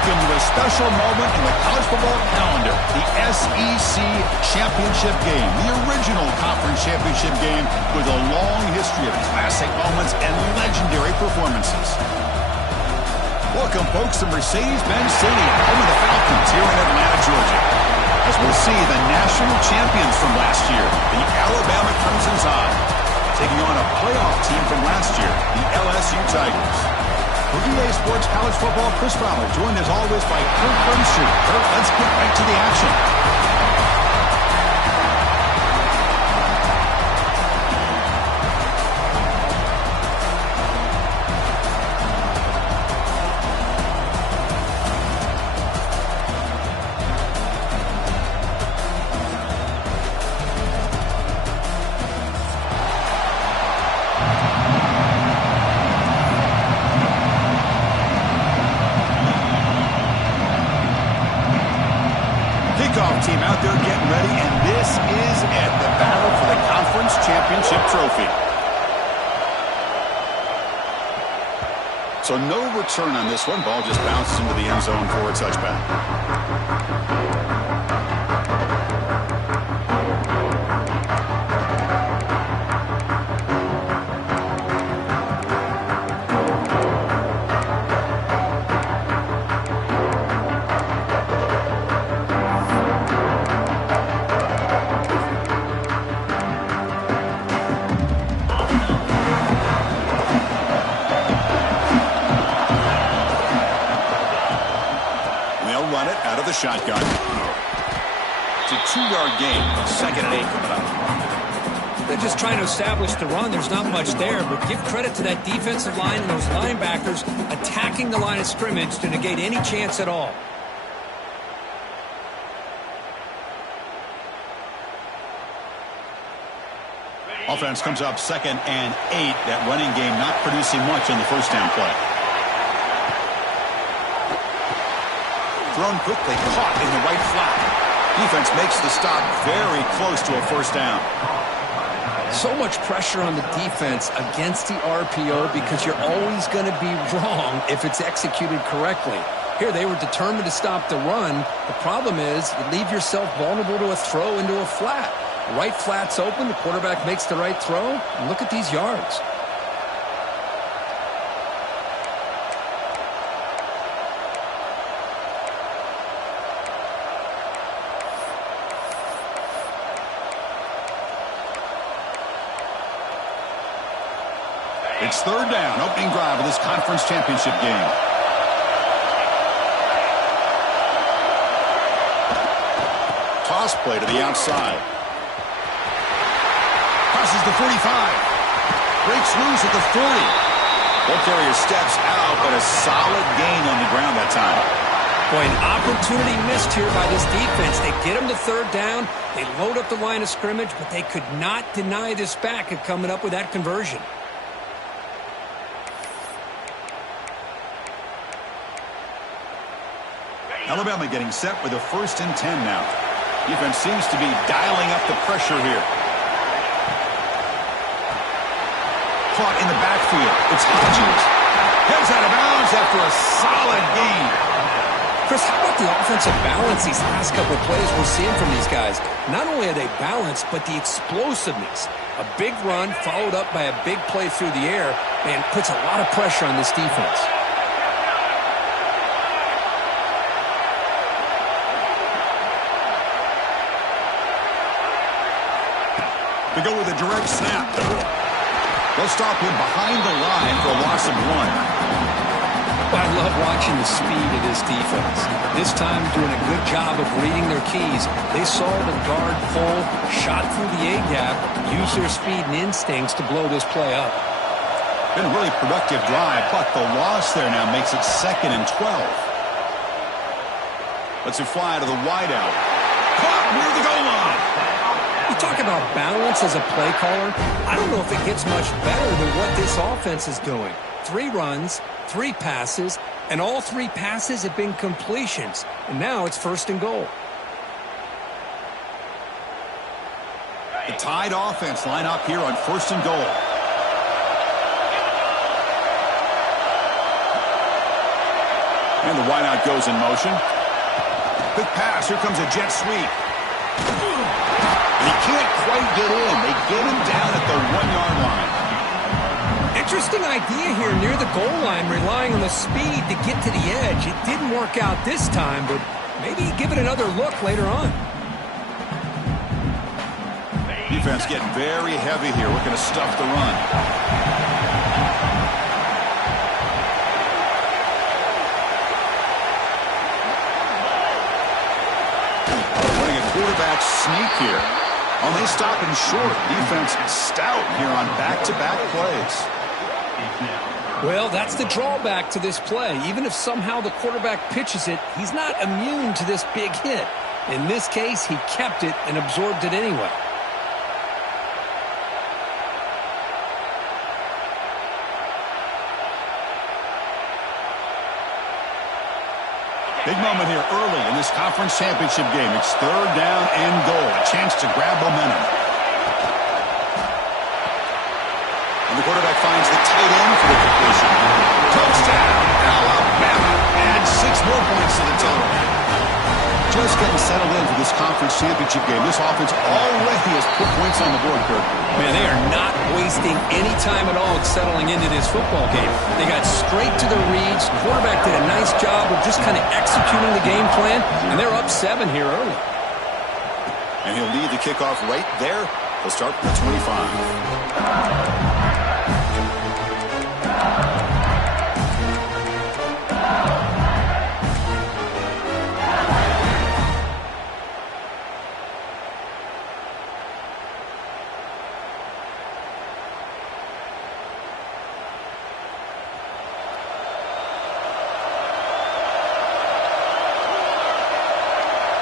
Welcome to a special moment in the college football calendar, the SEC Championship Game, the original conference championship game with a long history of classic moments and legendary performances. Welcome, folks, to Mercedes-Benz Stadium, home of the Falcons here in Atlanta, Georgia. As we'll see the national champions from last year, the Alabama Crimson Tide, taking on a playoff team from last year, the LSU Tigers. For EA Sports College Football, Chris Fowler, joined as always by Kirk Brimstreet. Kirk, let's get right to the action. Team out there getting ready, and this is it, the battle for the conference championship trophy. So no return on this one. Ball just bounces into the end zone for a touchback. Shotgun. It's a 2-yard gain. 2nd and 8 coming up. They're just trying to establish the run. There's not much there, but give credit to that defensive line and those linebackers attacking the line of scrimmage to negate any chance at all. Offense comes up 2nd and 8. That running game not producing much on the first down play. Thrown quickly, caught in the right flat. Defense makes the stop very close to a first down. So much pressure on the defense against the RPO because you're always going to be wrong if it's executed correctly. Here, they were determined to stop the run. The problem is you leave yourself vulnerable to a throw into a flat. The right flat's open, the quarterback makes the right throw, and look at these yards. It's 3rd down, opening drive of this conference championship game. Toss play to the outside. Passes the 45. Breaks loose at the 40. Ball carrier steps out, but a solid gain on the ground that time. Boy, an opportunity missed here by this defense. They get them to 3rd down. They load up the line of scrimmage, but they could not deny this back of coming up with that conversion. Alabama getting set with a 1st and 10 now. Defense seems to be dialing up the pressure here. Caught in the backfield. It's Hodges. Heads out of bounds after a solid gain. Chris, how about the offensive balance these last couple of plays we're seeing from these guys? Not only are they balanced, but the explosiveness. A big run followed up by a big play through the air, man, puts a lot of pressure on this defense. To go with a direct snap. They'll stop him behind the line for a loss of 1. I love watching the speed of this defense. This time doing a good job of reading their keys. They saw the guard pull, shot through the A-gap, used their speed and instincts to blow this play up. Been a really productive drive, but the loss there now makes it 2nd and 12. Lets it fly to the wideout. Caught near the goal line. You talk about balance as a play caller. I don't know if it gets much better than what this offense is doing. 3 runs, 3 passes, and all 3 passes have been completions. And now it's 1st and goal. The Tide offense line up here on 1st and goal. And the wideout goes in motion. Quick pass. Here comes a jet sweep. And he can't quite get in. They get him down at the 1-yard line. Interesting idea here near the goal line, relying on the speed to get to the edge. It didn't work out this time, but maybe give it another look later on. Defense getting very heavy here, looking to stuff the run. Running a quarterback sneak here. Oh, they stop him short. Defense stout here on back-to-back plays. Well, that's the drawback to this play. Even if somehow the quarterback pitches it, he's not immune to this big hit. In this case, he kept it and absorbed it anyway. Big moment here early in this conference championship game. It's 3rd down and goal. A chance to grab momentum. And the quarterback finds the tight end for the completion. Touchdown, Alabama. Add 6 more points to the total. Just getting settled in for this conference championship game. This offense already has put points on the board, Kirk. Man, they are not wasting any time at all settling into this football game. They got straight to the reads. Quarterback did a nice job of just kind of executing the game plan, and they're up 7 here early. And he'll lead the kickoff right there. He'll start with the 25.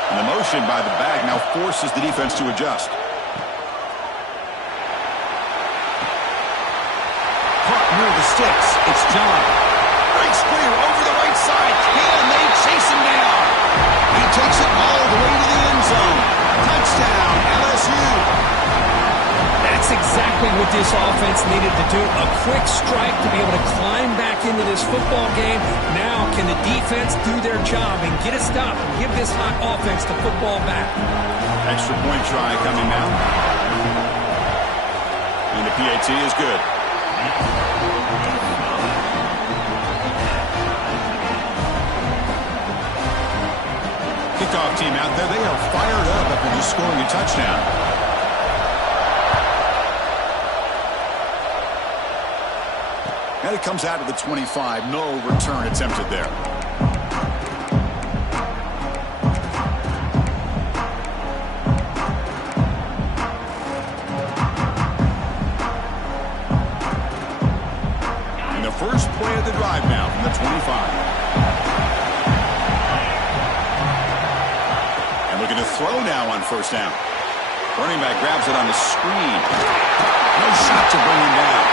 The motion by the back now forces the defense to adjust. Caught near the sticks. It's John. Great screen over the right side. Can they chase him down? He takes it all the way to the end zone. Touchdown, LSU. That's exactly what this offense needed to do. A quick strike to be able to climb back into this football game. Now can the defense do their job and get a stop and give this hot offense the football back? Extra point try coming now. And the PAT is good. Kickoff team out there. They are fired up after just scoring a touchdown. And it comes out of the 25. No return attempted there. And the first play of the drive now from the 25. And looking to throw now on 1st down. Running back grabs it on the screen. No shot to bring him down.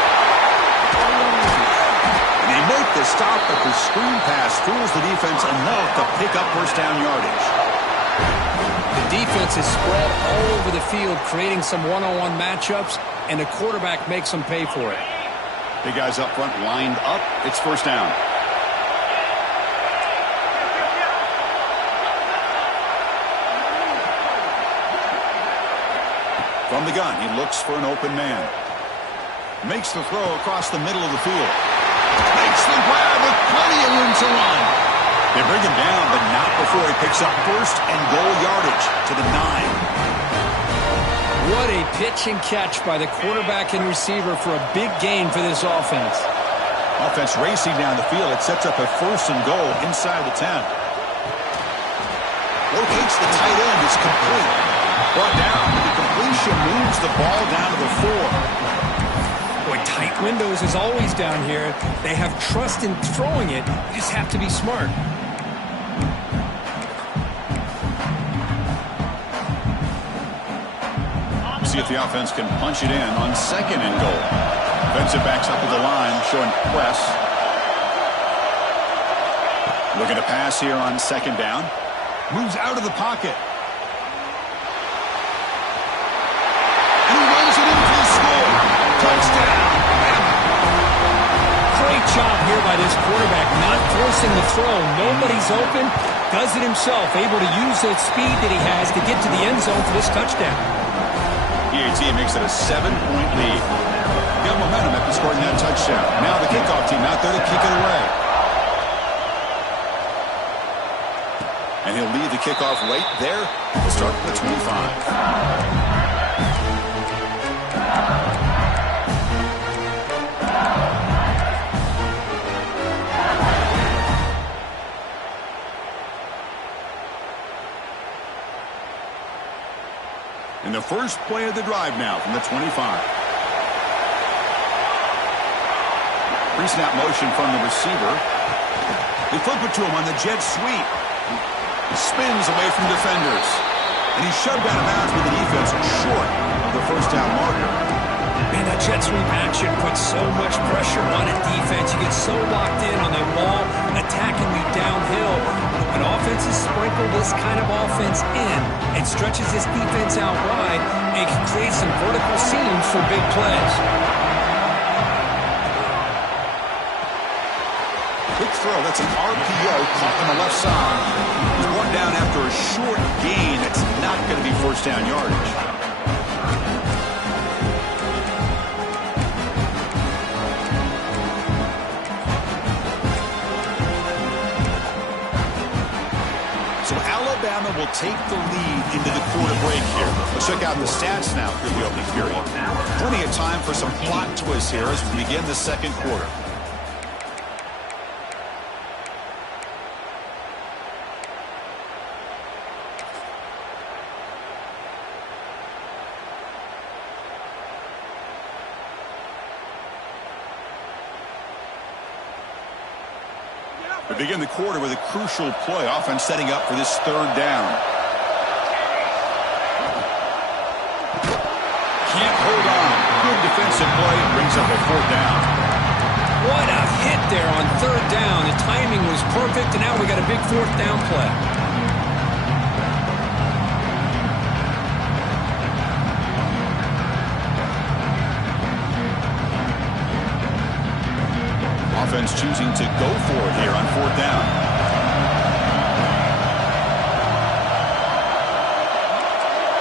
They make the stop, but the screen pass fools the defense enough to pick up 1st down yardage. The defense is spread all over the field, creating some one-on-one matchups, and the quarterback makes them pay for it. Big guys up front lined up. It's 1st down. From the gun, he looks for an open man. Makes the throw across the middle of the field. Makes the grab with plenty of room to run. They bring him down, but not before he picks up 1st and goal yardage to the 9. What a pitch and catch by the quarterback and receiver for a big gain for this offense. Offense racing down the field. It sets up a 1st and goal inside the 10. Locates the tight end. It's complete. Brought down. The completion moves the ball down to the 4. Boy, tight windows is always down here. They have trust in throwing it. You just have to be smart. See if the offense can punch it in on 2nd and goal. Defensive backs up to the line, showing press. Looking to pass here on 2nd down. Moves out of the pocket. And he runs it in for the score. Touchdown, Bama. Great job here by this quarterback, not forcing the throw. Nobody's open. Does it himself, able to use the speed that he has to get to the end zone for this touchdown. PAT makes it a 7-point lead. Got momentum after scoring that touchdown. Now the kickoff team out there to kick it away. And he'll lead the kickoff right there to start the 25. In the first play of the drive now from the 25. Pre-snap motion from the receiver. They flip it to him on the jet sweep. He spins away from defenders. And he's shoved out of bounds with the defense short of the first down marker. Man, that jet sweep action puts so much pressure on a defense. You get so locked in on that wall, attacking you downhill. When offenses sprinkle this kind of offense in and stretches this defense out wide, it can create some vertical seams for big plays. Quick throw. That's an RPO caught on the left side. He's brought down after a short gain. It's not going to be first down yardage. So Alabama will take the lead into the quarter break here. Let's check out the stats now through the opening period. Plenty of time for some plot twists here as we begin the second quarter. We begin the quarter with a crucial play. Offense setting up for this third down. Can't hold on. Good defensive play. Brings up a fourth down. What a hit there on third down. The timing was perfect, and now we got a big fourth down play. Offense choosing to go for it here on fourth down.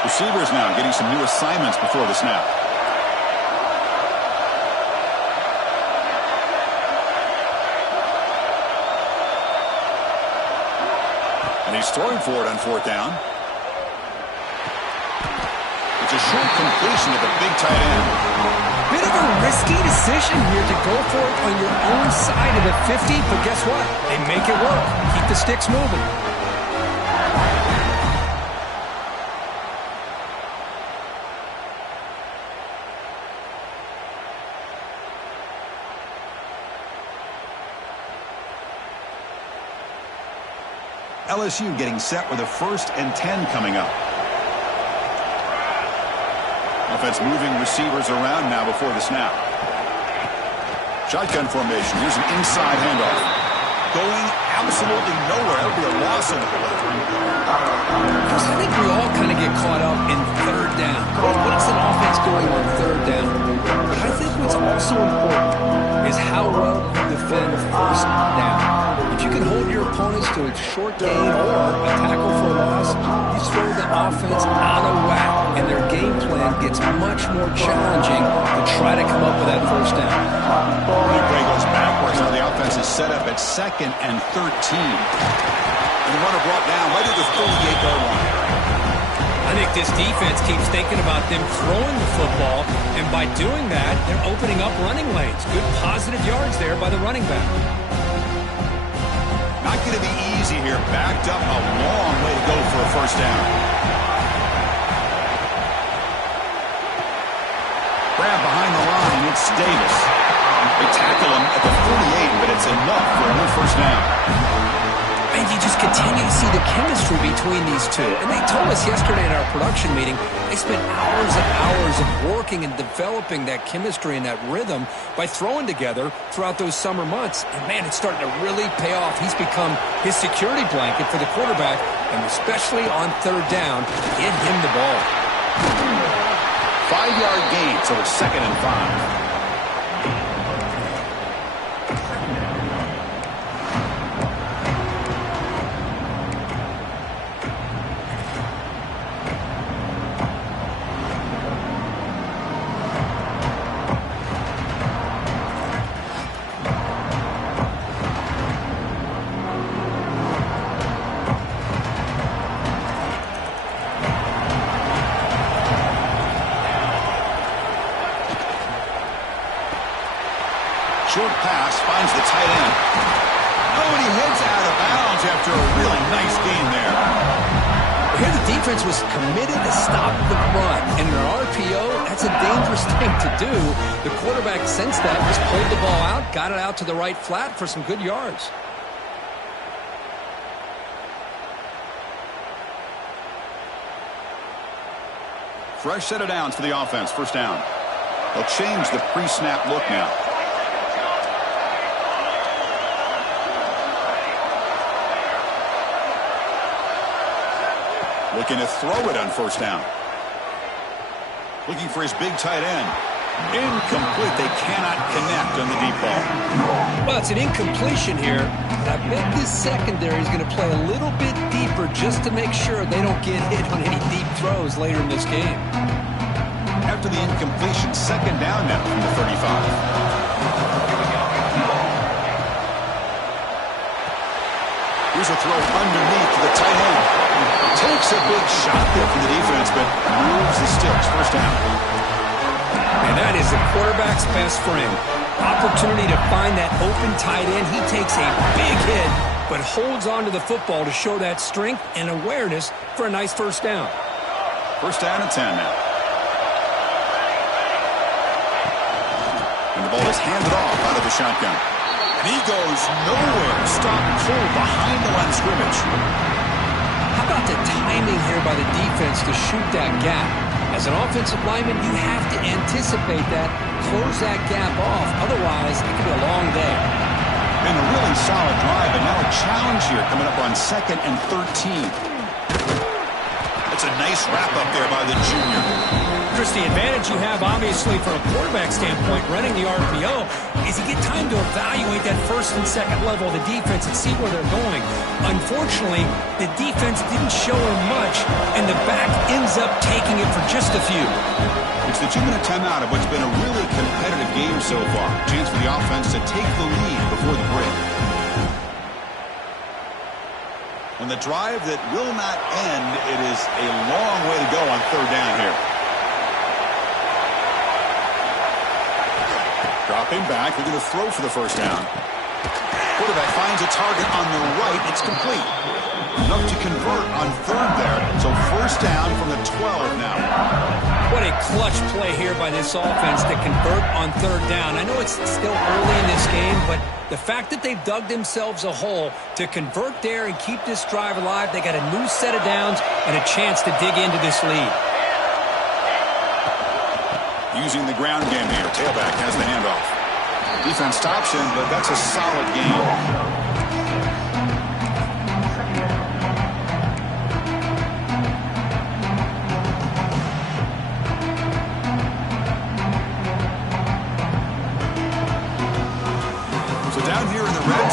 Receivers now getting some new assignments before the snap. And he's throwing for it on fourth down. It's a short completion of the big tight end. Bit of a risky decision here to go for it on your own side of the 50, but guess what? They make it work. Keep the sticks moving. LSU getting set with a 1st and 10 coming up. Offense moving receivers around now before the snap. Shotgun formation. Here's an inside handoff. Going absolutely nowhere. That'll be a loss on the play. I think we all kind of get caught up in third down. What's an offense doing on third down? But I think what's also important is how well you defend first down. If you can hold your opponents to a short gain or a tackle for a loss, you throw the offense out of whack, and their game plan gets much more challenging to try to come up with that first down. The play goes backwards. Now the offense is set up at 2nd and 13. And the runner brought down right at the 38-yard line. I think this defense keeps thinking about them throwing the football, and by doing that, they're opening up running lanes. Good positive yards there by the running back. Not going to be easy here. Backed up a long way to go for a first down. Grab behind the line. It's Davis. They tackle him at the 48, but it's enough for a new first down. And you just continue to see the chemistry between these two. And they told us yesterday in our production meeting, they spent hours and hours of working and developing that chemistry and that rhythm by throwing together throughout those summer months. And, man, it's starting to really pay off. He's become his security blanket for the quarterback, and especially on third down, get him the ball. 5-yard gain, so it's 2nd and 5. short pass finds the tight end. Oh, and he heads out of bounds after a really nice gain there. Here the defense was committed to stop the run. And in an RPO, that's a dangerous thing to do. The quarterback sensed that, just pulled the ball out, got it out to the right flat for some good yards. Fresh set of downs for the offense. First down. They'll change the pre-snap look now. Looking to throw it on first down. Looking for his big tight end. Incomplete. They cannot connect on the deep ball. Well, it's an incompletion here. I bet this secondary is going to play a little bit deeper just to make sure they don't get hit on any deep throws later in this game. After the incompletion, second down now from the 35. Here's a throw underneath to the tight end. Takes a big shot there from the defense, but moves the sticks. First down. And that is the quarterback's best friend. Opportunity to find that open tight end. He takes a big hit, but holds on to the football to show that strength and awareness for a nice first down. First down and 10 now. And the ball is handed off out of the shotgun. And he goes nowhere. Stop cold behind the line of scrimmage. How about the timing here by the defense to shoot that gap? As an offensive lineman, you have to anticipate that, close that gap off. Otherwise, it could be a long day. Been a really solid drive, and now a challenge here coming up on 2nd and 13. That's a nice wrap-up there by the junior. Chris, the advantage you have, obviously, from a quarterback standpoint, running the RPO, is you get time to evaluate that first and second level of the defense and see where they're going. Unfortunately, the defense didn't show him much, and the back ends up taking it for just a few. It's the 2-minute timeout of what's been a really competitive game so far. Chance for the offense to take the lead before the break. On the drive that will not end, it is a long way to go on third down here. Dropping back, they're going to throw for the first down. Quarterback finds a target on the right. It's complete. Enough to convert on third there. So first down from the 12 now. What a clutch play here by this offense to convert on third down. I know it's still early in this game, but the fact that they've dug themselves a hole to convert there and keep this drive alive, they got a new set of downs and a chance to dig into this lead. Using the ground game here. Tailback has the handoff. Defense stops him, but that's a solid game.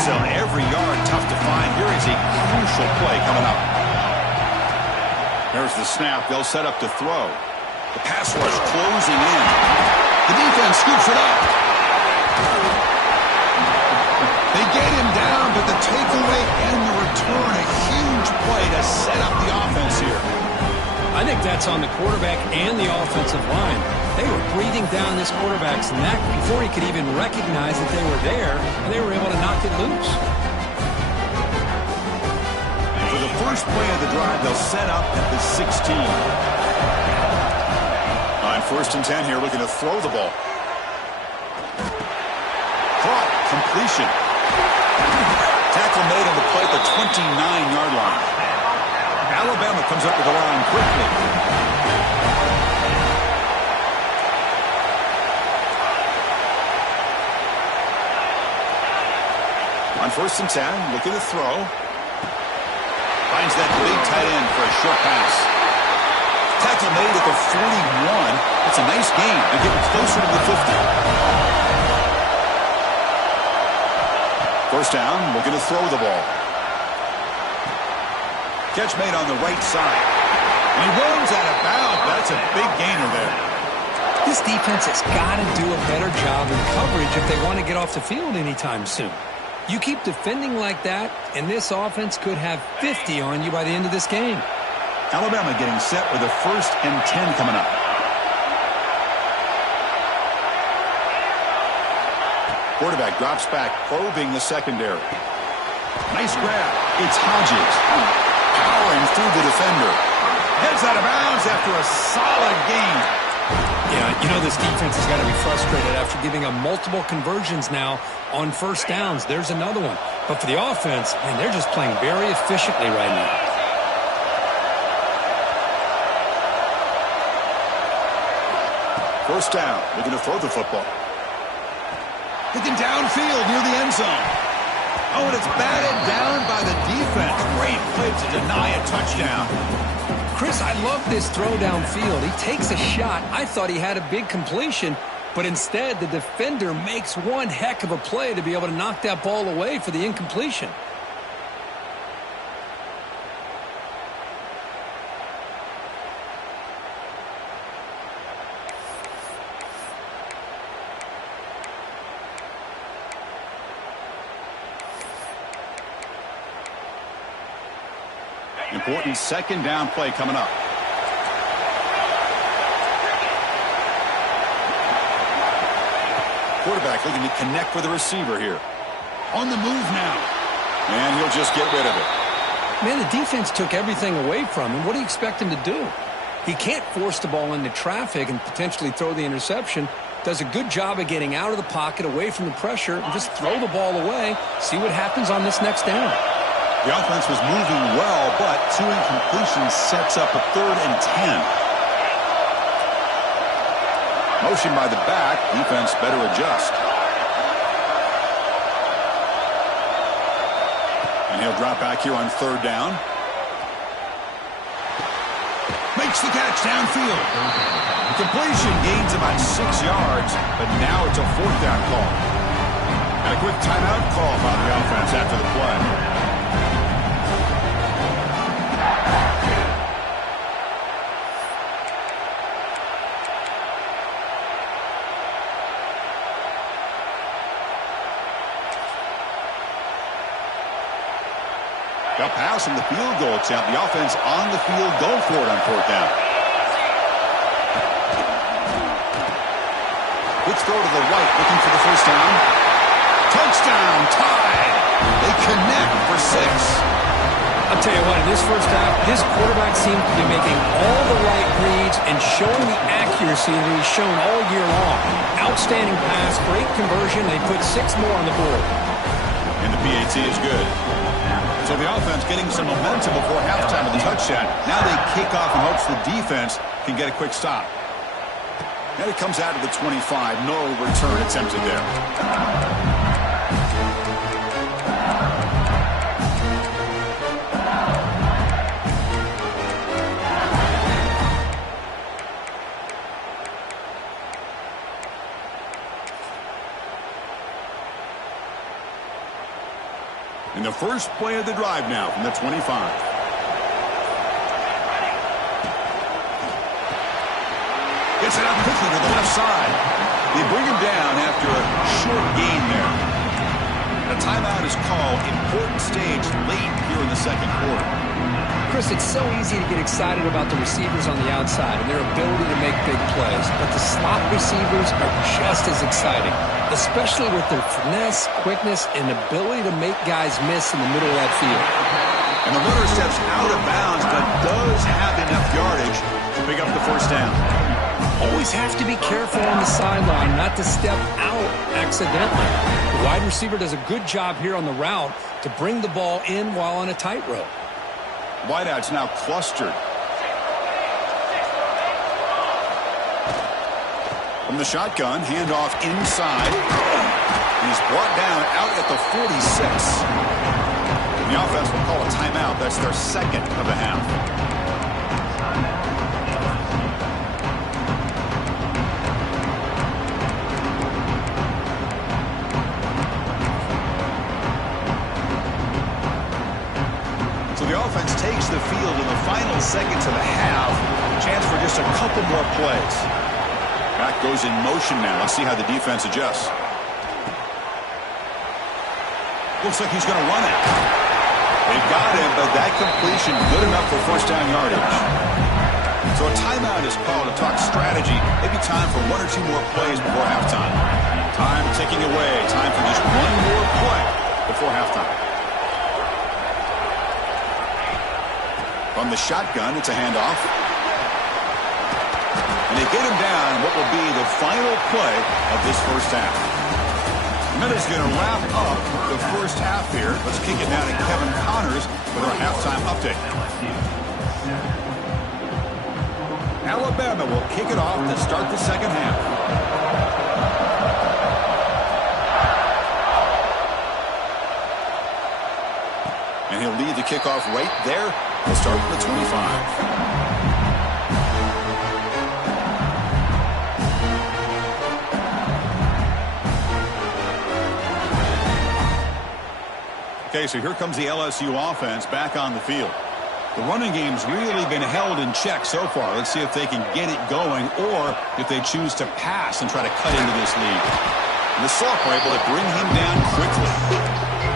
Zone, every yard tough to find. Here is a crucial play coming up. There's the snap. They'll set up to throw. The pass rush closing in. The defense scoops it up. They get him down, but the takeaway and the return, a huge play to set up the offense here. I think that's on the quarterback and the offensive line. They were breathing down this quarterback's neck before he could even recognize that they were there, and they were able to knock it loose. For the first play of the drive, they'll set up at the 16. On 1st and 10 here, looking to throw the ball. Caught, completion. Tackle made on the play at the 29-yard line. Alabama comes up with the line quickly. On 1st and 10, looking to throw. Finds that big tight end for a short pass. Tackle made at the 41. That's a nice gain. They're getting closer to the 50. First down, looking to throw the ball. Catch made on the right side. And he runs out of bounds. That's a big gainer there. This defense has got to do a better job in coverage if they want to get off the field anytime soon. You keep defending like that, and this offense could have 50 on you by the end of this game. Alabama getting set with a 1st and 10 coming up. Quarterback drops back, probing the secondary. Nice grab. It's Hodges. Powering through the defender. Heads out of bounds after a solid gain. Yeah, you know this defense has got to be frustrated after giving up multiple conversions now on first downs. There's another one. But for the offense, man, they're just playing very efficiently right now. First down, looking to throw the football. Looking downfield near the end zone. Oh, and it's batted down by the defense. Great play to deny a touchdown. Chris, I love this throw downfield. He takes a shot. I thought he had a big completion, but instead the defender makes one heck of a play to be able to knock that ball away for the incompletion. Important second down play coming up. Quarterback looking to connect with the receiver here. On the move now. And he'll just get rid of it. Man, the defense took everything away from him. What do you expect him to do? He can't force the ball into traffic and potentially throw the interception. Does a good job of getting out of the pocket, away from the pressure, and just throw the ball away. See what happens on this next down. The offense was moving well, but 2 incompletions sets up a 3rd and 10. Motion by the back. Defense better adjust. And he'll drop back here on 3rd down. Makes the catch downfield. Completion gains about 6 yards, but now it's a 4th down call. And a quick timeout call by the offense after the play. A pass from the field goal attempt. The offense on the field, go for it on 4th down. Quick throw to the right, looking for the first down. Touchdown, tied. They connect for 6. I'll tell you what, in this first half, this quarterback seemed to be making all the right reads and showing the accuracy that he's shown all year long. Outstanding pass, great conversion. They put 6 more on the board. And the PAT is good. So the offense getting some momentum before halftime of the touchdown. Now they kick off in hopes the defense can get a quick stop. And it comes out of the 25. No return attempted there. In the first play of the drive now from the 25. Gets it out quickly to the left side. They bring him down after a short gain there. A timeout is called. Important stage late here in the second quarter. Chris, it's so easy to get excited about the receivers on the outside and their ability to make big plays, but the slot receivers are just as exciting, especially with their finesse, quickness, and ability to make guys miss in the middle of that field. And the runner steps out of bounds, but does have enough yardage to pick up the first down. Always have to be careful on the sideline not to step out accidentally. The wide receiver does a good job here on the route to bring the ball in while on a tightrope. Wideouts now clustered. From the shotgun, handoff inside. He's brought down out at the 46. The offense will call a timeout. That's their second of the half. So the offense takes the field in the final seconds of the half. Chance for just a couple more plays. Back goes in motion now. Let's see how the defense adjusts. Looks like he's going to run it. They got him, but that completion good enough for first down yardage. So a timeout is called to talk strategy. Maybe time for one or two more plays before halftime. Time ticking away. Time for just one more play before halftime. From the shotgun, it's a handoff. And they get him down what will be the final play of this first half. Minutes going to wrap up the first half here. Let's kick it down to Kevin Connors with our halftime update. Alabama will kick it off to start the second half. And he'll lead the kickoff right there. He'll start with the 25. Okay, so here comes the LSU offense back on the field. The running game's really been held in check so far. Let's see if they can get it going or if they choose to pass and try to cut into this lead. And the Soft were able to bring him down quickly.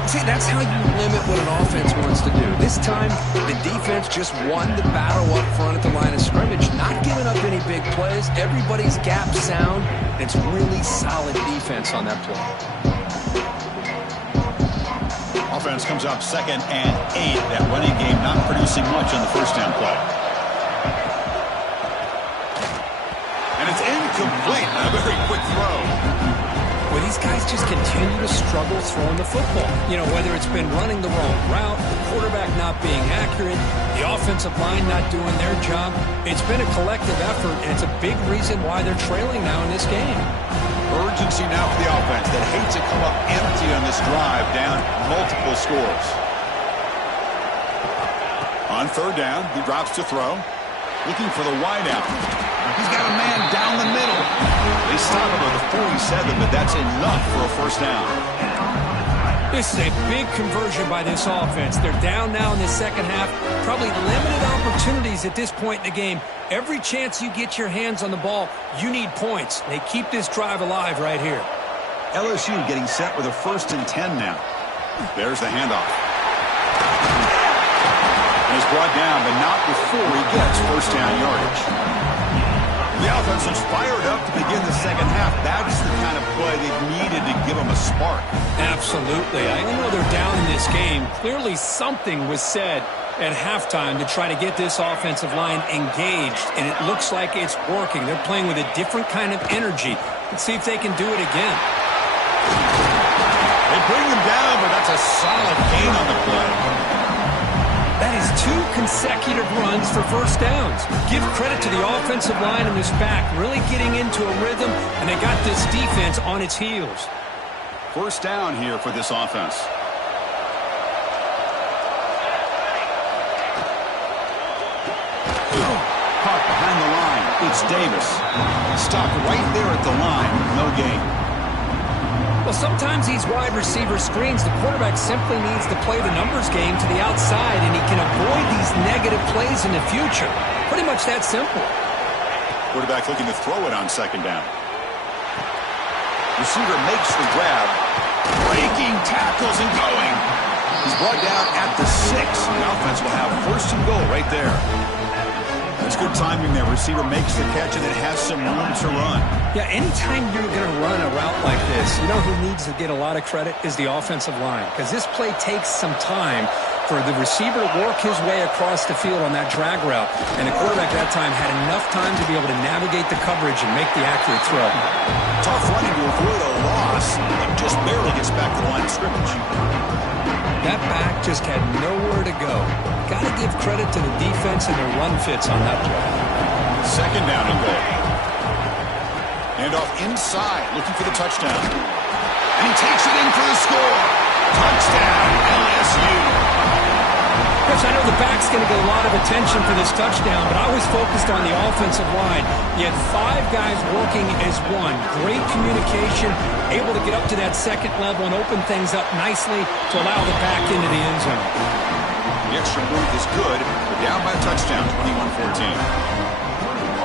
See, that's how you limit what an offense wants to do. This time, the defense just won the battle up front at the line of scrimmage, not giving up any big plays. Everybody's gap sound. It's really solid defense on that play. Offense comes up 2nd and 8. That running game not producing much on the first down play. And it's incomplete. A very quick throw. Well, these guys just continue to struggle throwing the football. You know, whether it's been running the wrong route, the quarterback not being accurate, the offensive line not doing their job. It's been a collective effort, and it's a big reason why they're trailing now in this game. Urgency now for the offense that hates to come up empty on this drive, down multiple scores. On 3rd down, he drops to throw. Looking for the wideout. He's got a man down the middle. They stop him at the 47, but that's enough for a first down. This is a big conversion by this offense. They're down now in the second half. Probably limited opportunities at this point in the game. Every chance you get your hands on the ball, you need points. They keep this drive alive right here. LSU getting set with a 1st and 10 now. There's the handoff. And is brought down, but not before he gets first down yardage. The offense is fired up to begin the second half. That's the kind of play they needed to give them a spark. Absolutely. I know they're down in this game. Clearly something was said at halftime to try to get this offensive line engaged, and it looks like it's working. They're playing with a different kind of energy. Let's see if they can do it again. They bring him down, but that's a solid gain on the play. That is 2 consecutive runs for first downs. Give credit to the offensive line and this back, really getting into a rhythm, and they got this defense on its heels. First down here for this offense. Caught behind the line. It's Davis. Stopped right there at the line. No gain. Well, sometimes these wide receiver screens, the quarterback simply needs to play the numbers game to the outside, and he can avoid these negative plays in the future. Pretty much that simple. Quarterback looking to throw it on 2nd down. Receiver makes the grab. Breaking tackles and going. He's brought down at the 6. The offense will have 1st and goal right there. That's good timing there. Receiver makes the catch, and it has some room to run. Yeah, anytime you're going to run a route like this, you know who needs to get a lot of credit is the offensive line, because this play takes some time for the receiver to work his way across the field on that drag route, and the quarterback at that time had enough time to be able to navigate the coverage and make the accurate throw. Tough running to avoid a loss, and just barely gets back to the line of scrimmage. That back just had nowhere to go. Got to give credit to the defense and their run fits on that play. 2nd down and goal. Handoff inside, looking for the touchdown. And he takes it in for the score. Touchdown, LSU. Yes, I know the back's going to get a lot of attention for this touchdown, but I was focused on the offensive line. You had 5 guys working as one. Great communication, able to get up to that 2nd level and open things up nicely to allow the back into the end zone. The extra point is good. They're down by a touchdown, 21-14.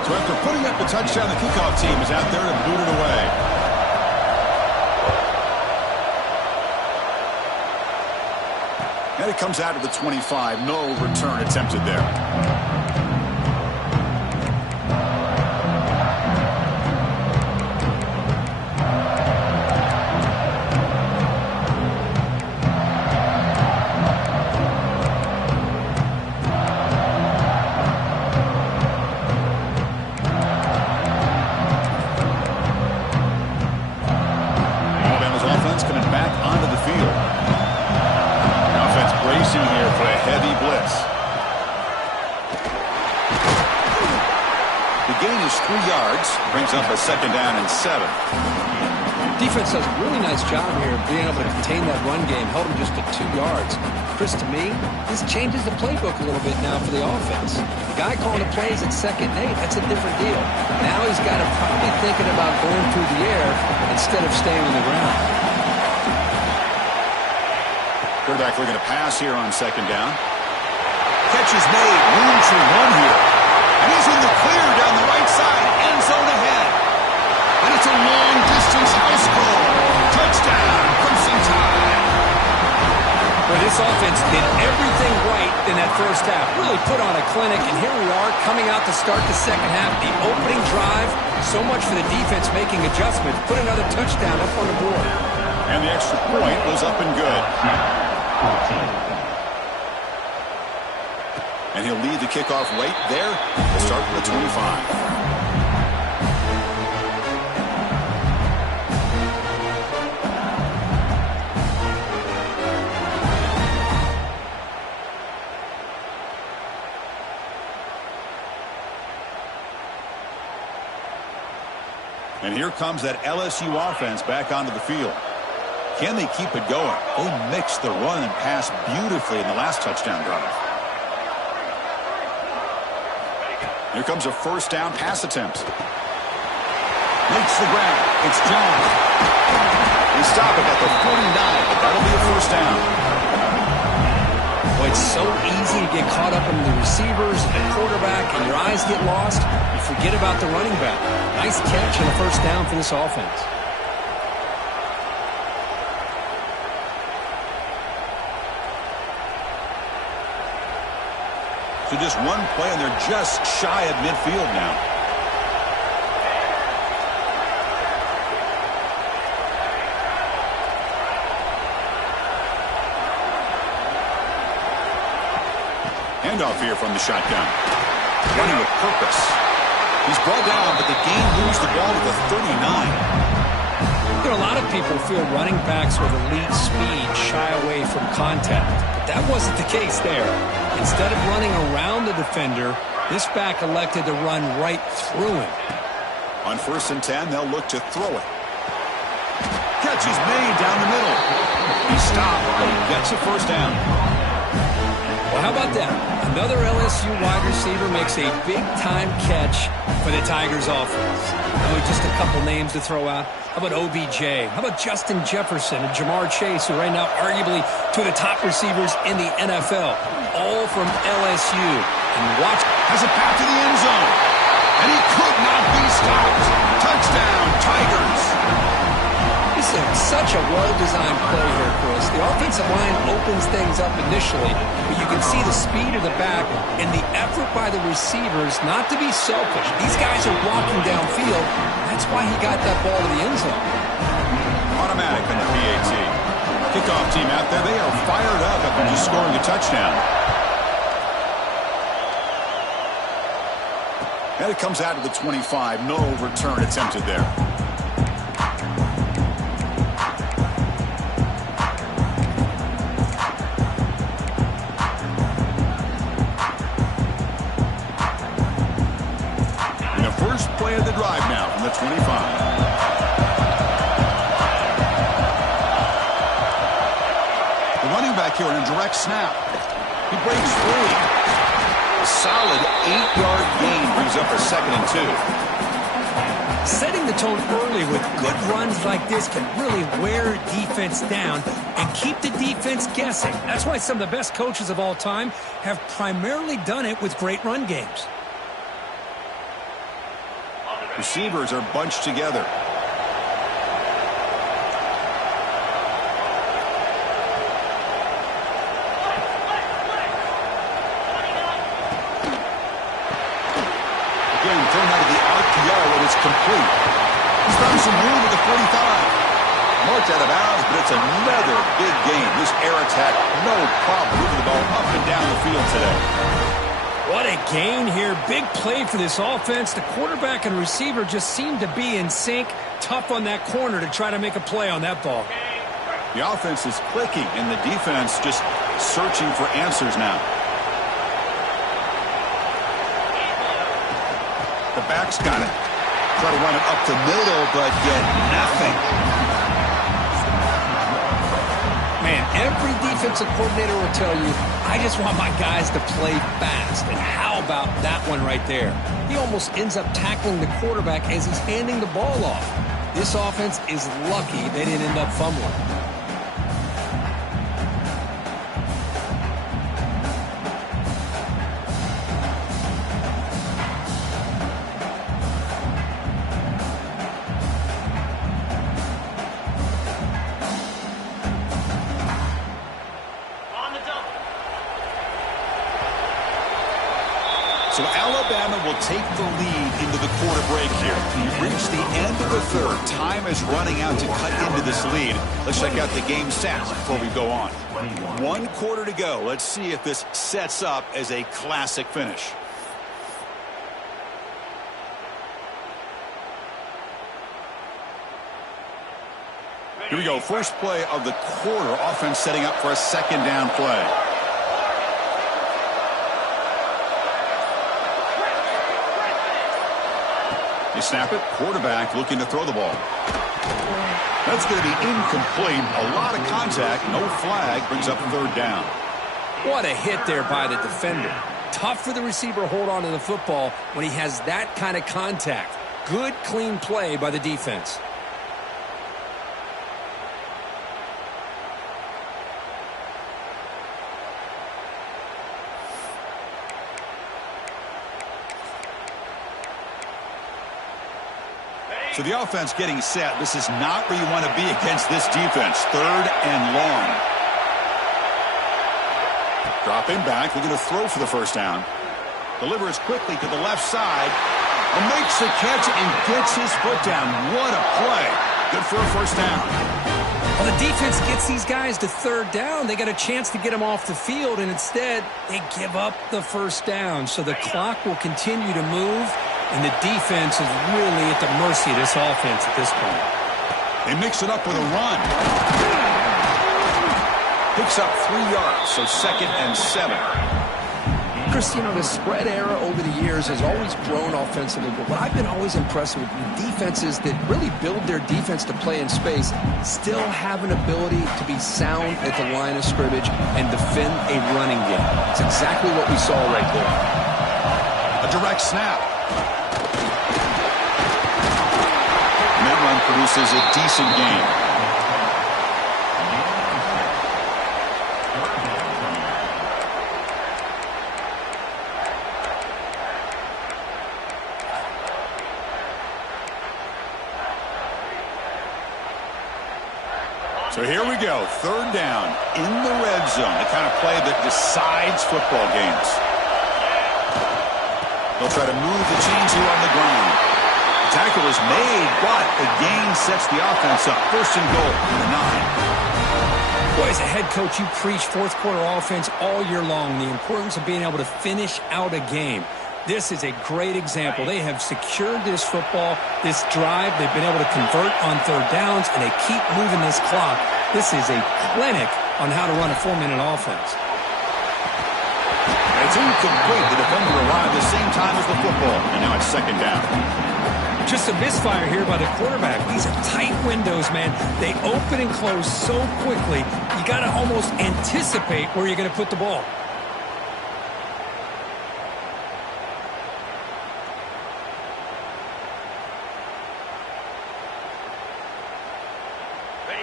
So after putting up the touchdown, the kickoff team is out there to boot it away. And it comes out of the 25. No return attempted there. 3 yards. Brings up a 2nd down and 7. Defense does a really nice job here of being able to contain that run game. Held him just to 2 yards. Chris, to me, this changes the playbook a little bit now for the offense. The guy calling the plays at 2nd and 8, that's a different deal. Now he's got to probably thinking about going through the air instead of staying on the ground. Quarterback looking to pass here on 2nd down. Catch is made. Room to run here. And he's in the clear down the right side. End zone ahead. And it's a long-distance house call. Touchdown, Crimson Tide. Well, this offense did everything right in that first half. Really put on a clinic, and here we are coming out to start the second half. The opening drive, so much for the defense making adjustments. Put another touchdown up on the board. And the extra point was up and good. And he'll lead the kickoff right there. We'll start from the 25. And here comes that LSU offense back onto the field. Can they keep it going? They mixed the run and pass beautifully in the last touchdown drive. Here comes a 1st down pass attempt. Makes the grab. It's Jones. They stop it at the 49, but that'll be a 1st down. Well, it's so easy to get caught up in the receivers and the quarterback, and your eyes get lost. You forget about the running back. Nice catch and a 1st down for this offense. So just one play, and they're just shy of midfield now. Handoff here from the shotgun. Running with purpose. He's brought down, but the game moves the ball to the 39. You know, a lot of people feel running backs with elite speed shy away from contact. But that wasn't the case there. Instead of running around the defender, this back elected to run right through him. On 1st and 10, they'll look to throw it. Catch is made down the middle. He stopped, but he gets a 1st down. Well, how about that? Another LSU wide receiver makes a big-time catch for the Tigers offense. Oh, just a couple names to throw out. How about OBJ? How about Justin Jefferson and Jamar Chase, who right now arguably two of the top receivers in the NFL, all from LSU. And watch, has a path to the end zone. And he could not be stopped. Touchdown, Tigers. This is such a well-designed play here, Chris. The offensive line opens things up initially, but you can see the speed of the back and the effort by the receivers not to be selfish. These guys are walking downfield. That's why he got that ball to the end zone. Automatic on the PAT. Kickoff team out there. They are fired up after just scoring a touchdown. And it comes out to the 25. No return attempted there. Play of the drive now from the 25. The running back here in a direct snap. He breaks free. A solid 8-yard gain brings up a 2nd and 2. Setting the tone early with good runs like this can really wear defense down and keep the defense guessing. That's why some of the best coaches of all time have primarily done it with great run games. Receivers are bunched together. Again, thrown out of the RPO, and it's complete. He's found some room at the 45. Marked out of bounds, but it's another big game. This air attack, no problem moving the ball up and down the field today. What a gain here. Big play for this offense. The quarterback and receiver just seem to be in sync. Tough on that corner to try to make a play on that ball. The offense is clicking, and the defense just searching for answers now. The The back's got it. Try to run it up the middle, but get nothing. Man, every defensive coordinator will tell you, I just want my guys to play fast. And how about that one right there? He almost ends up tackling the quarterback as he's handing the ball off. This offense is lucky they didn't end up fumbling. So Alabama will take the lead into the quarter break here. We reach the end of the third. Time is running out to cut into this lead. Let's check out the game stats before we go on. 1 quarter to go. Let's see if this sets up as a classic finish. Here we go. First play of the quarter. Offense setting up for a second down play. They snap it. Quarterback looking to throw the ball. That's going to be incomplete. A lot of contact. No flag. Brings up third down. What a hit there by the defender. Tough for the receiver to hold on to the football when he has that kind of contact. Good, clean play by the defense. So the offense getting set. This is not where you want to be against this defense. Third and long. Dropping back, looking to throw for the first down. Delivers quickly to the left side. And makes the catch and gets his foot down. What a play. Good for a first down. Well, the defense gets these guys to third down. They got a chance to get them off the field, and instead they give up the first down. So the clock will continue to move. And the defense is really at the mercy of this offense at this point. They mix it up with a run. Picks up 3 yards, so 2nd and 7. Chris, you know, the spread era over the years has always grown offensively. But what I've been always impressed with defenses that really build their defense to play in space still have an ability to be sound at the line of scrimmage and defend a running game. It's exactly what we saw right there. A direct snap. Produces a decent game. So here we go. Third down in the red zone. The kind of play that decides football games. They'll try to move the chains here on the ground. Tackle is made, but the gain sets the offense up. First and goal from the 9. Boy, as a head coach, you preach fourth quarter offense all year long. The importance of being able to finish out a game. This is a great example. They have secured this football, this drive. They've been able to convert on third downs, and they keep moving this clock. This is a clinic on how to run a 4-minute offense. It's incomplete. The defender arrived the same time as the football, and now it's 2nd down. Just a misfire here by the quarterback. These are tight windows, man. They open and close so quickly, you got to almost anticipate where you're going to put the ball.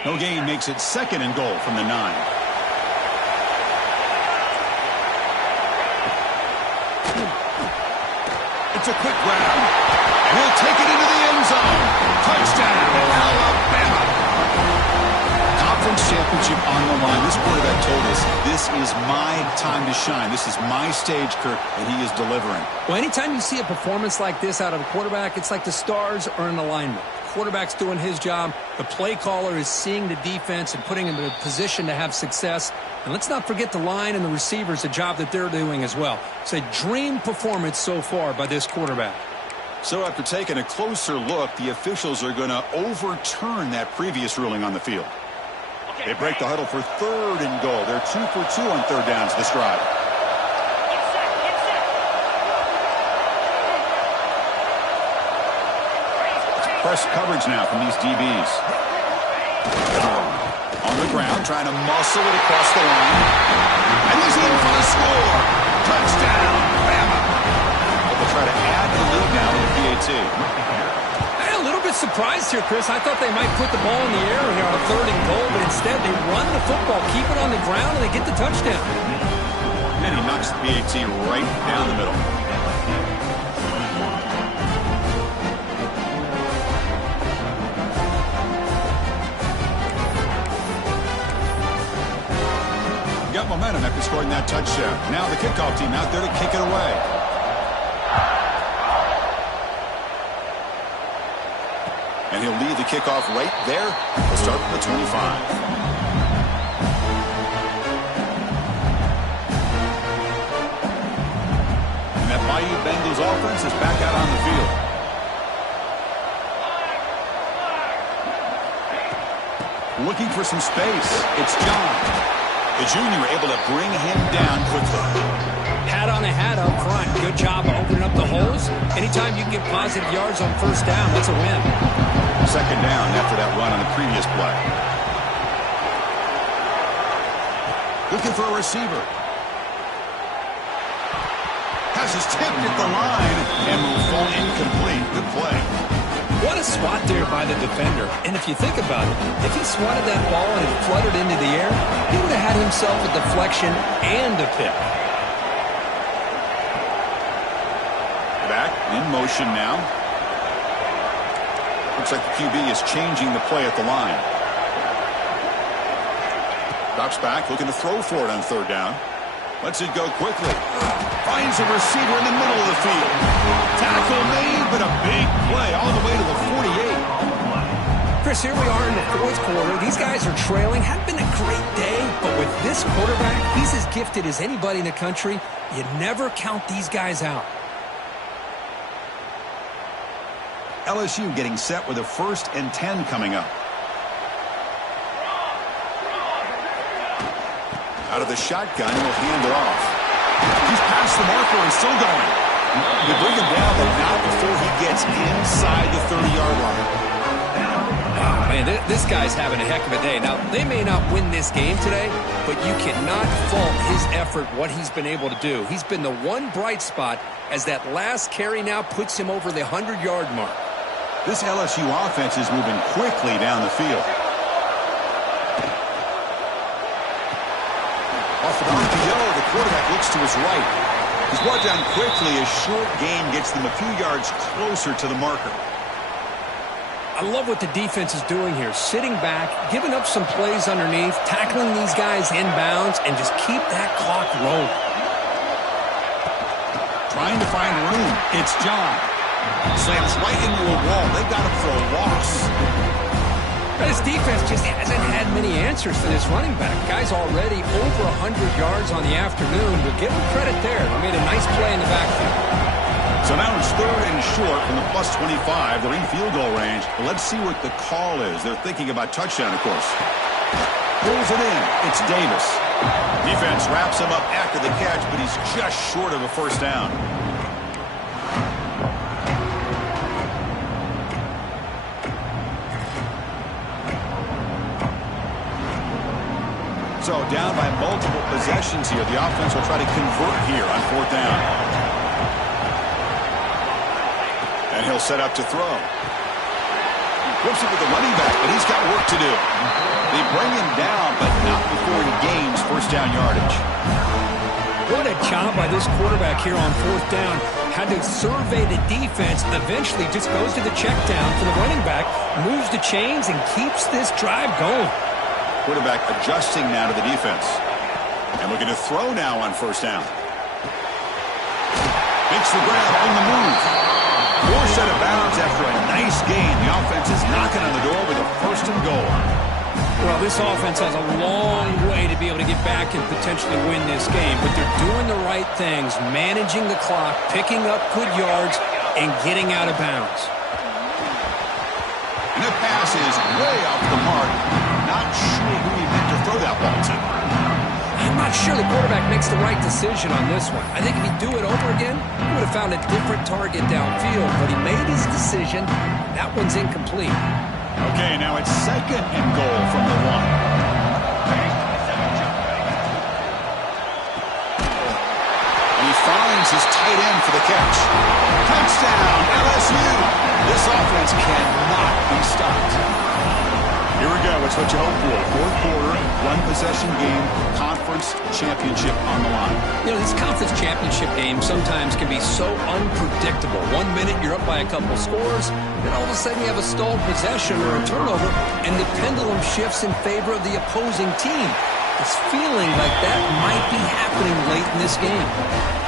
No gain makes it 2nd and goal from the 9. It's a quick grab. We'll take it into the end zone. Touchdown, Alabama. Conference championship on the line. This quarterback told us, this is my time to shine. This is my stage, Kirk, and he is delivering. Well, anytime you see a performance like this out of a quarterback, it's like the stars are in alignment. The quarterback's doing his job. The play caller is seeing the defense and putting him in a position to have success. And let's not forget the line and the receivers, the job that they're doing as well. It's a dream performance so far by this quarterback. So after taking a closer look, the officials are going to overturn that previous ruling on the field. They break the huddle for 3rd and goal. They're 2 for 2 on third downs this drive. press coverage now from these DBs. On the ground, trying to muscle it across the line. And he's in for the score. Touchdown, Bama. They'll try to add to the lead now with the PAT. A little bit surprised here, Chris. I thought they might put the ball in the air here on a 3rd and goal, but instead they run the football, keep it on the ground, and they get the touchdown. And he knocks the PAT right down the middle. Got momentum after scoring that touchdown. Now the kickoff team out there to kick it away. And he'll lead the kickoff right there. We'll start from the 25. And that Bayou Bengals offense is back out on the field. Looking for some space. It's John. The junior able to bring him down quickly. Hat on a hat up front. Good job of opening up the holes. Anytime you can get positive yards on 1st down, that's a win. 2nd down after that run on the previous play. Looking for a receiver. Passes tipped at the line and will fall incomplete. Good play. What a swat there by the defender. And if you think about it, if he swatted that ball and it fluttered into the air, he would have had himself a deflection and a pick. Back in motion now. Looks like the QB is changing the play at the line. Drops back, looking to throw for it on 3rd down. Lets it go quickly. Finds a receiver in the middle of the field. Tackle made, but a big play all the way to the 48. Chris, here we are in the 4th quarter. These guys are trailing. Hadn't been a great day, but with this quarterback, he's as gifted as anybody in the country. You never count these guys out. LSU getting set with a 1st and 10 coming up. Out of the shotgun, he'll hand it off. He's past the marker and still going. They bring him down, but not before he gets inside the 30-yard line. Oh, man, this guy's having a heck of a day. Now, they may not win this game today, but you cannot fault his effort, what he's been able to do. He's been the one bright spot as that last carry now puts him over the 100-yard mark. This LSU offense is moving quickly down the field. Off an RPO, the quarterback looks to his right. He's brought down quickly. A short gain gets them a few yards closer to the marker. I love what the defense is doing here. Sitting back, giving up some plays underneath, tackling these guys inbounds, and just keep that clock rolling. Trying to find room. It's John. Slams right into a wall. They got him for a loss. But his defense just hasn't had many answers for this running back. Guy's already over 100 yards on the afternoon. We'll give him credit there. He made a nice play in the backfield. So now it's 3rd and short from the plus 25. They're in field goal range. Let's see what the call is. They're thinking about touchdown, of course. Pulls it in. It's Davis. Defense wraps him up after the catch, but he's just short of a 1st down. So down by multiple possessions here. The offense will try to convert here on 4th down. And he'll set up to throw. Flips it with the running back, but he's got work to do. They bring him down, but not before he gains 1st down yardage. What a job by this quarterback here on 4th down. Had to survey the defense, eventually just goes to the check down for the running back, moves the chains, and keeps this drive going. Quarterback adjusting now to the defense. And looking to throw now on 1st down. Makes the grab on the move. Forced out of bounds after a nice gain. The offense is knocking on the door with a 1st and goal. Well, this offense has a long way to be able to get back and potentially win this game, but they're doing the right things, managing the clock, picking up good yards, and getting out of bounds. And the pass is way off the mark. Not sure who he meant to throw that ball to. I'm not not sure the quarterback makes the right decision on this one. I think if he'd do it over again, he would have found a different target downfield, but he made his decision. That one's incomplete. Okay, now it's 2nd and goal from the 1. Finds his tight end for the catch. Touchdown, LSU. This offense cannot be stopped. Here we go. It's what you hope for. 4th quarter, 1-possession game, conference championship on the line. You know, these conference championship games sometimes can be so unpredictable. 1 minute you're up by a couple scores, then all of a sudden you have a stalled possession or a turnover, and the pendulum shifts in favor of the opposing team. It's feeling like that might be happening late in this game.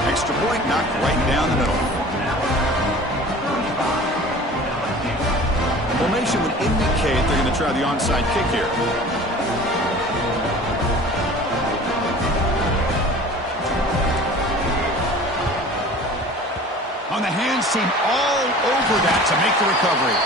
Extra point knocked right down the middle. Formation would indicate they're going to try the onside kick here. On the hands team all over that to make the recovery.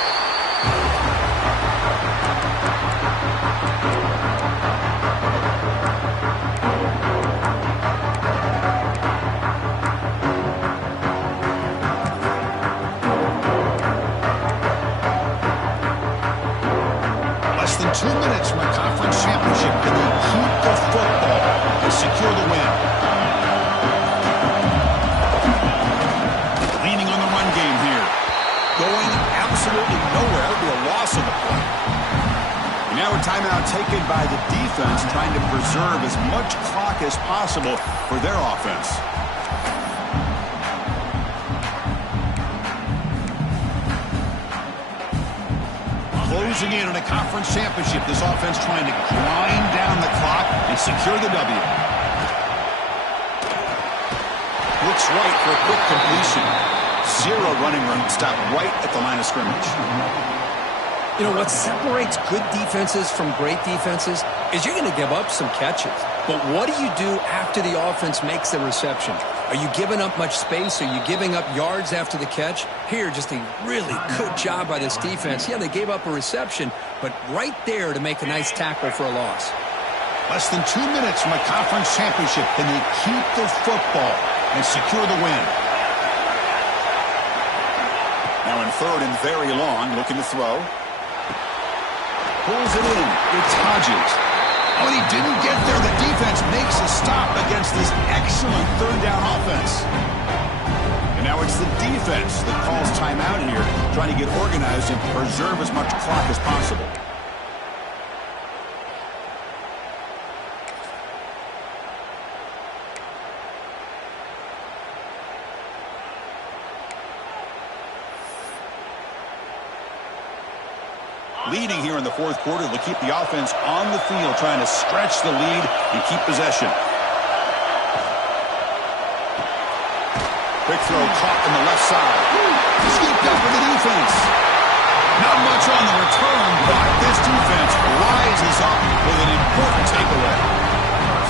Less than 2 minutes from a conference championship. Can they keep the football and secure the win? Leaning on the run game here. Going absolutely nowhere. It'll be a loss of the play. And now a timeout taken by the defense, trying to preserve as much clock as possible for their offense. Closing in on a conference championship, this offense trying to grind down the clock and secure the W. Looks right for a quick completion. 0 running room, stopped right at the line of scrimmage. You know, what separates good defenses from great defenses is you're going to give up some catches. But what do you do after the offense makes the reception? Are you giving up much space? Are you giving up yards after the catch? Here, just a really good job by this defense. Yeah, they gave up a reception, but right there to make a nice tackle for a loss. Less than 2 minutes from a conference championship. Can they keep the football and secure the win? Now in 3rd and very long, looking to throw. Pulls it in. It's Hodges. Oh, and he didn't get there. The defense makes a stop against this excellent 3rd down offense. And now it's the defense that calls timeout here, trying to get organized and preserve as much clock as possible. Leading here in the 4th quarter, they'll keep the offense on the field, trying to stretch the lead and keep possession. Quick throw caught on the left side. Scooped up for the defense. Not much on the return, but this defense rises up with an important takeaway.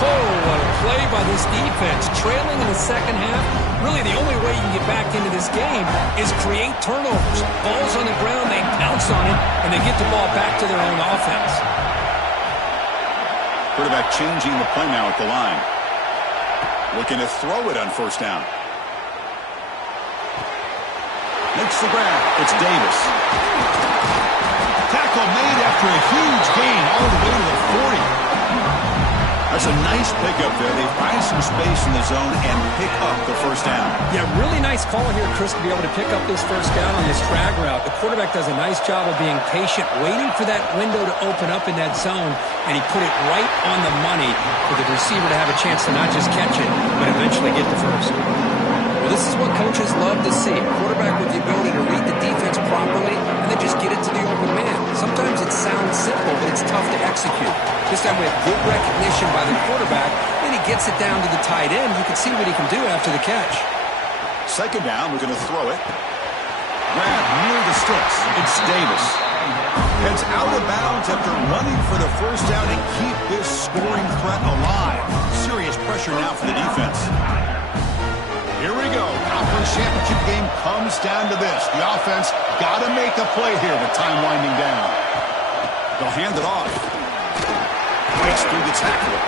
Oh, what a play by this defense. Trailing in the 2nd half, really the only way you can get back into this game is create turnovers. Ball's on the ground, they pounce on it, and they get the ball back to their own offense. Quarterback changing the play now at the line. Looking to throw it on 1st down. Makes the grab. It's Davis. Tackle made after a huge gain all the way to the 40. That's a nice pickup there. They find some space in the zone and pick up the 1st down. Yeah, really nice call here, Chris, to be able to pick up this 1st down on this drag route. The quarterback does a nice job of being patient, waiting for that window to open up in that zone, and he put it right on the money for the receiver to have a chance to not just catch it, but eventually get the 1st. Well, this is what coaches love to see. A quarterback with the ability to read the defense properly and then just get it to the open man. Sometimes it sounds simple, but it's tough to execute. This time we have good recognition by the quarterback. Then he gets it down to the tight end. You can see what he can do after the catch. 2nd down, we're going to throw it. Grab near the sticks. It's Davis. Heads out of bounds after running for the 1st down and keep this scoring threat alive. Serious pressure now for the defense. Here we go. Conference championship game comes down to this. The offense got to make a play here with time winding down. They'll hand it off. Breaks through the tackle.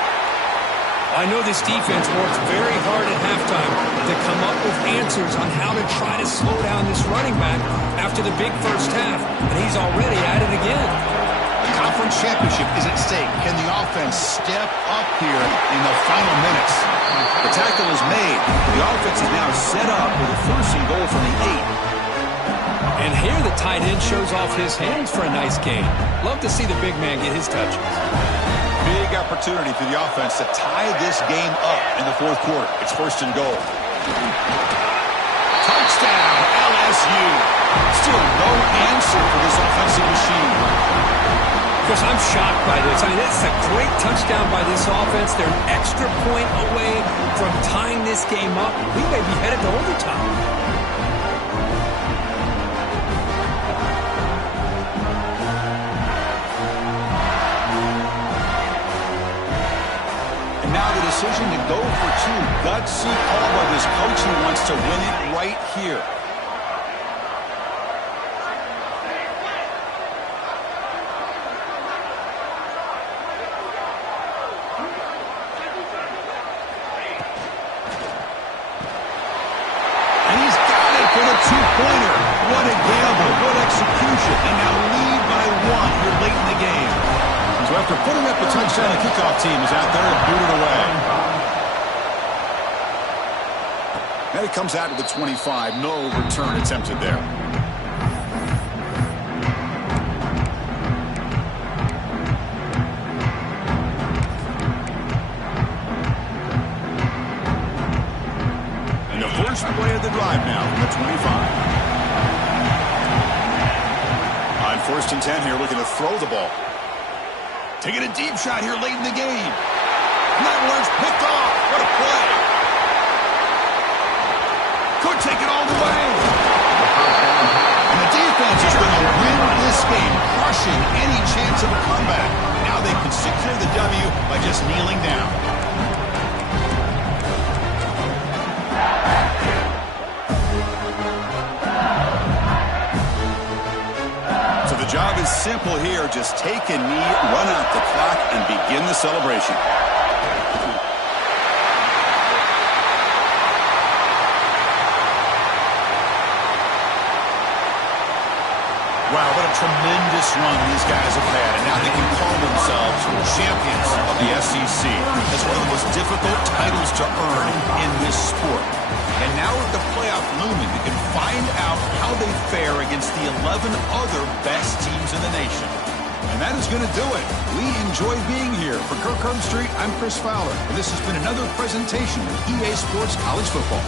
I know this defense worked very hard at halftime to come up with answers on how to try to slow down this running back after the big first half, and he's already at it again. The conference championship is at stake. Can the offense step up here in the final minutes? The tackle is made. The offense is now set up with a first and goal from the 8. And here the tight end shows off his hands for a nice gain. Love to see the big man get his touches. Big opportunity for the offense to tie this game up in the fourth quarter. It's first and goal. Touchdown, LSU. Still no answer for this offensive machine. Chris, I'm shocked by this. I mean, it's a great touchdown by this offense. They're an extra point away from tying this game up. We may be headed to overtime. Now the decision to go for two. Gutsy call by this coach who wants to win it right here. And he's got it for the two-pointer. What a gamble. What execution. And now lead by one here late in the game. So after putting up the touchdown, the kickoff team is out there and booted away. And it comes out to the 25. No return attempted there. And the first play of the drive now from the 25. On first and 10 here, looking to throw the ball. Taking a deep shot here late in the game. And that one's picked off. What a play. Could take it all the way. And the defense is going to win this game, crushing any chance of a comeback. Now they can secure the W by just kneeling down. The job is simple here. Just take a knee, run out the clock, and begin the celebration. Wow, what a tremendous run these guys have had. And now they can call themselves champions of the SEC. That's one of the most difficult titles to earn in this sport. And now with the playoff looming, we can find out how they fare against the 11 other best teams in the nation. And that is going to do it. We enjoy being here. For Kirk Herbstreit, I'm Chris Fowler. And this has been another presentation of EA Sports College Football.